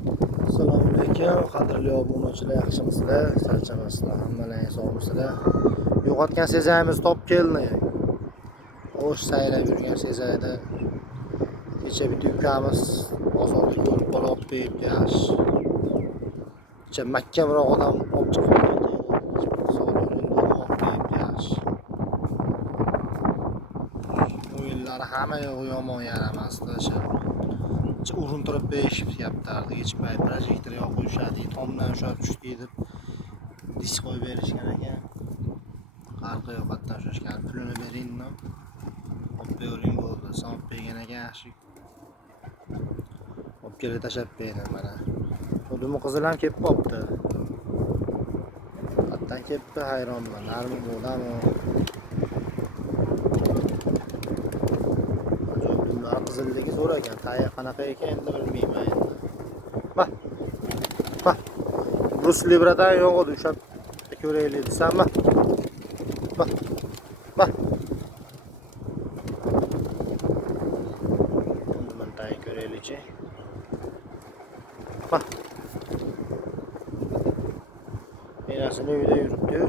Assalomu alaykum, qadrli obunachilar, yaxshimisizlar? Charchamasizlar, hammalaringiz sog'misizlar? Yo'qotgan sezayimiz top keldi. O'sh sayrab yurgan sezayda kecha bitta ukamiz bozorga ko'rib qolib beribdi, yaxshi. Kecha mahkamroq odam olib chiqib berdi. Yaxshi. O'yinlari hamma yo'g'i yomon yaramasdi. Urintirib berishyapti, yechmay projektor yo'q qo'yishadi, tomdan ushlab tushdi deb disk qo'yib berishgan ekan. Qarqi yo'q, hatto shoshgan pulini bering deb olib bering bo'ldi. Solib bergan ekan, yaxshi. Olib kelib tashab berdi mana. Xuddi qizil ham kelib qopti. Hattan kelibdi, hayronman. Narmi bo'ldami? Qizilligi zo'r ekan, qanaqa ekan endi bilmayman endi. Bah. Bruce Lee bratan yo'g'idi, ushlab ko'raylik desammi? Bah. Bunday ko'raylikchi. Bah. Menasini uyda yuribdi-yu.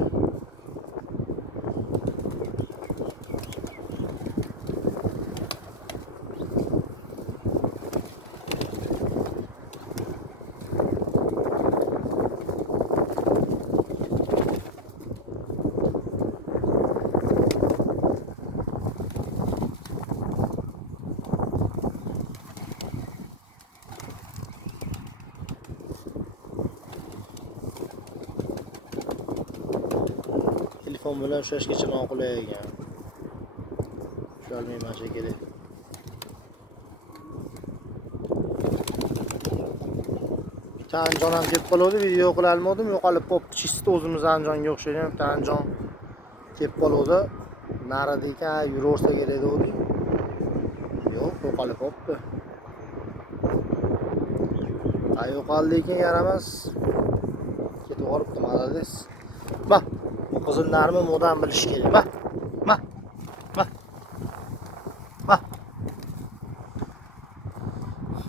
Telefon bilan ushlashgacha noqulay ekan. Ushalmayman shekilli. Bitta Anjon ham kelib qoldi, video qila olmadim, yo'qolib qopti. Chist o'zimiz Anjonga o'xshagan bitta Anjon kelib qoldi. Narida ekan, yuraversa kerak dedi. Yo'q, yo'qolib qopti. Yo'qoldi ekan, yaramas. Ketib olibdi, malades. Bah. Qizil narmi modan bilish kerak. Bah.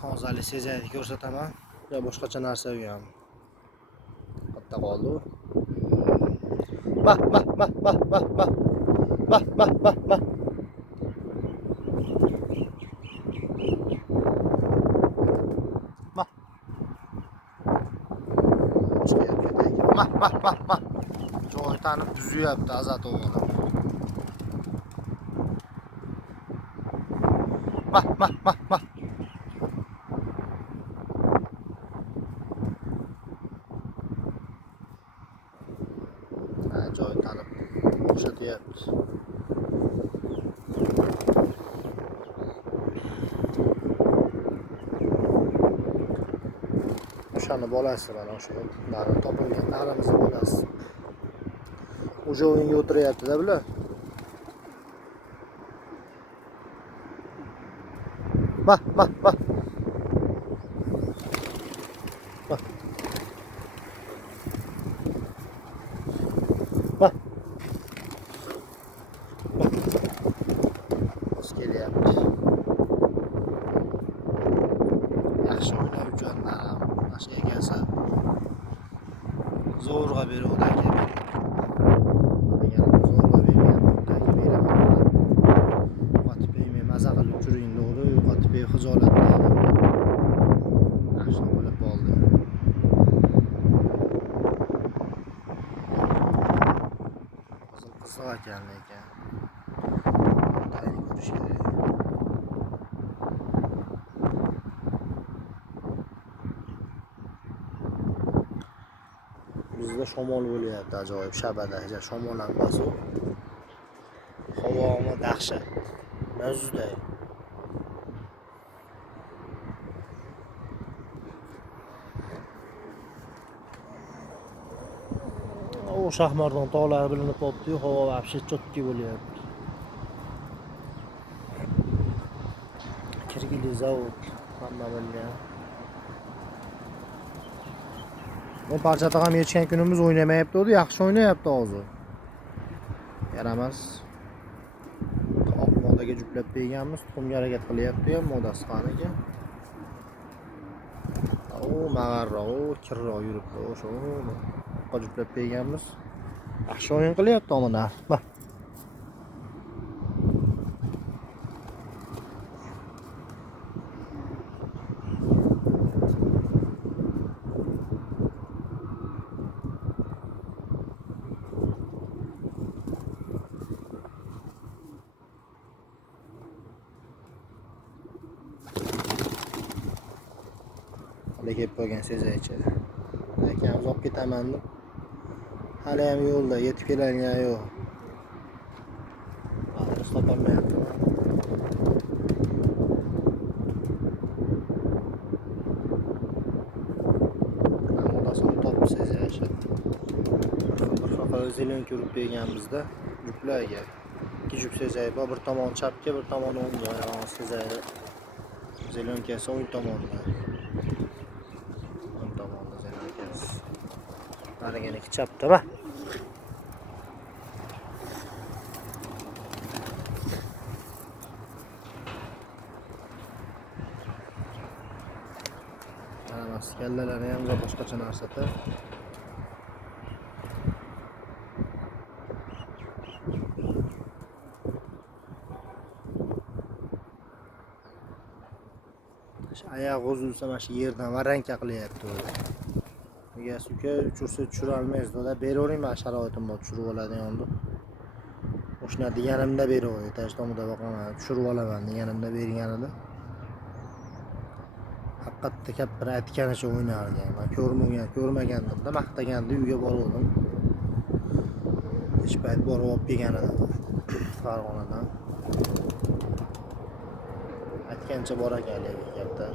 Hozir sezayni ko'rsataman. Ya boshqacha narsa u ham. Qatta qoldi. Bah. Bah. Joy tanib buzyapti azat o'g'li. Bah. Joy tanib o'xshatyapti. O'shani bolasi mana o'sha narni topilgan narimizni bolasi. Уже o'yinga o'tiryapti-da bular. Bah. Kelyapti. Yaxshi o'ynab yurganlar, mana egasi zo'rg'a beruvdi aka. Xijolat deydi. Yaxshi bo'lib qoldi. Qiziq ekan lekin. Tayyor ko'rish kerak. Bizda shamol bo'lyapti, ajoyib shabada, shamol ham bas-u. Havo dahshat. Mazday. Shahmardon tog'lari bilinib qolibdi-yu, havo вообще chotki bo'lyapti. Kirgili zavod hamma bilgan. Bu parchada ham yechgan kunimiz o'ynamayapti-ku, yaxshi o'ynayapti hozir. Yaramas. Oq modaga juplab berganmiz, tuxumga harakat qilyapti ham, modasi qani ekan. mag'arroq, kirroq yuribdi. O'sha qo'juplab berganmiz. Yaxshi o'yin qilyapti mana. Kelib qolgan sezaychi. Akamiz olib ketaman deb. Hali ham yo'lda yetib keladigan yo'q. Adres topolmayapti. Odasini topib sezaychi. Bir xafa o'zinglar ko'rib berganmizda juplarga. Ikki jup sezay bor, bir tomon chapga, bir tomon o'ngga sezaydi. Zelyonkasi o'ng tomonda. Hariganiki chapda ba. Mana kallalari ham boshqacha narsada. Oyoq uzilsa mana shu yerdan varanka qilyapti. Egasi uka uchursa tushira olmaysiz da, beravering, men sharoitim bor tushirib oladigan deb. O'shna deganimda beraver, tash tomida boqaman, tushirib olaman deganimda berganida. Haqiqatda kappir aytganicha o'ynargan. Men ko'rmagandim-da, maqtagandim, uyga bordim. Hech payt borib olib kelgan edim Farg'onadan. Aytgancha bor ekan lekin katta.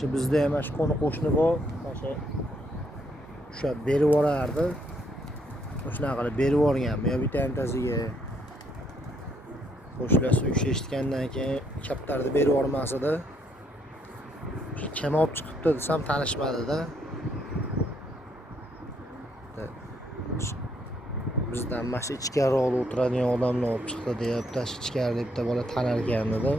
Shu bizda ham shu qo'ni-qo'shni bor, o'sha berib yuborardi. O'shuna qilib berib yuborganman. Men bittasiga qo'shilasi uch eshitgandan keyin kaptarni berib yubormasdi. Kim olib chiqibdi desam tanishmadi-da. Bizdan mana shu ichkariroqda o'tiradigan odamlar olib chiqdi deyapti. Ichkarida bitta bola tanar ekan-da.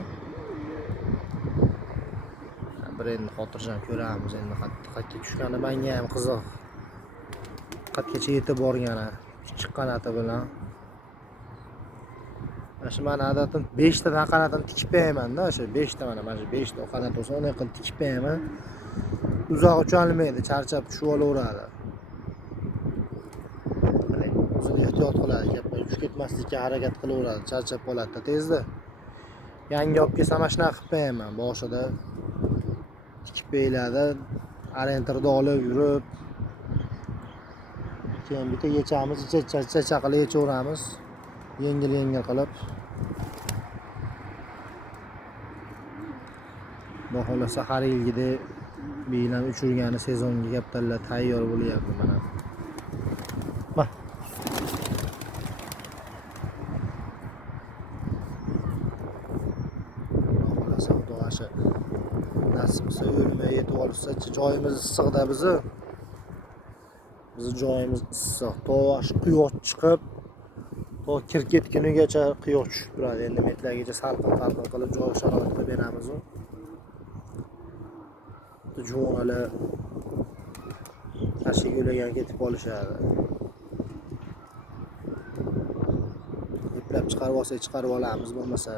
Endi xotirjam ko'ramiz, endi qatga tushgani menga ham qiziq. Qatgacha yetib borgani, kichik qanoti bilan. Mana shu meni odatim 5 ta qanotini tikib qo'yaman-da, o'sha 5 ta mana shu 5 ta qanot bo'lsa, uni qilib tikib qo'yaman. Uzoq ucha olmaydi, charchab tushib olaveradi. O'zini ehtiyot qiladi, gapga tushib ketmaslikka harakat qilaveradi, charchab qoladi tezda. Yangi olib kelsam mana shunaqa qilib qo'yaman, boshida tikib qo'yiladi, arenterda olib yurib, keyin bitta yechamiz, icha qilib yechaveramiz, yengil qilib. Xohlasa har yilgidek bu yil ham uchirgani sezonga kaptarlar tayyor bo'lyapti mana. Ba. Xohlasa xudo asha nasib qilsa o'lmay yetib olsa, joyimiz issiqda bizni. Bizni joyimiz issiq. To'sh quyosh chiqib, to kirket kunigacha quyosh tushib turadi. Endi metlargacha salqin qilib joy sharoit qilib beramiz. Jo'nalar tashib yo'lagan ketib qolishadi. Eplab chiqarib olsak chiqarib olamiz, bo'lmasa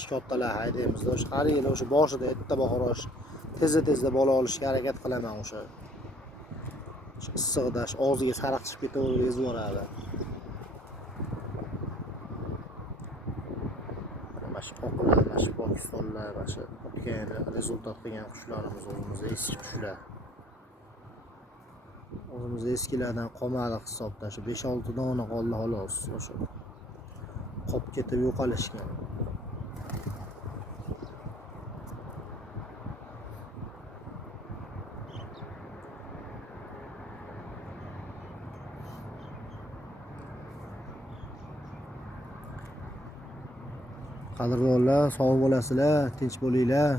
shikottalar haydaymiz. O'sha har yil o'sha boshida erta bahorosh tezda bola olishga harakat qilaman o'sha. Issiqda og'ziga sariq chiqib ketaverib ezib yuboradi. Mana shu qoqlar, mana shu Pokistonlar, mana shu o'tgan rezultat qilgan qushlarimiz o'zimizda eski qushlar. O'zimizda eskilardan qolmadi hisobda. Shu 5-6 dona qoldi xolos. O'sha qolib ketib yo'qolishgan. Qadrdonlar, sog' bo'lasizlar, tinch bo'linglar.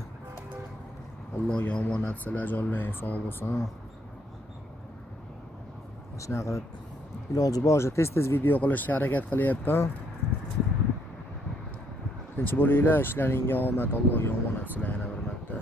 Allohga omonatsizlar, jonlaring sog' bo'lsin. Shunaqa qilib iloji boricha tez video qilishga harakat qilyapman. Tinch bo'linglar, ishlaringga omad, Allohga omonat sizlar yana bir marta.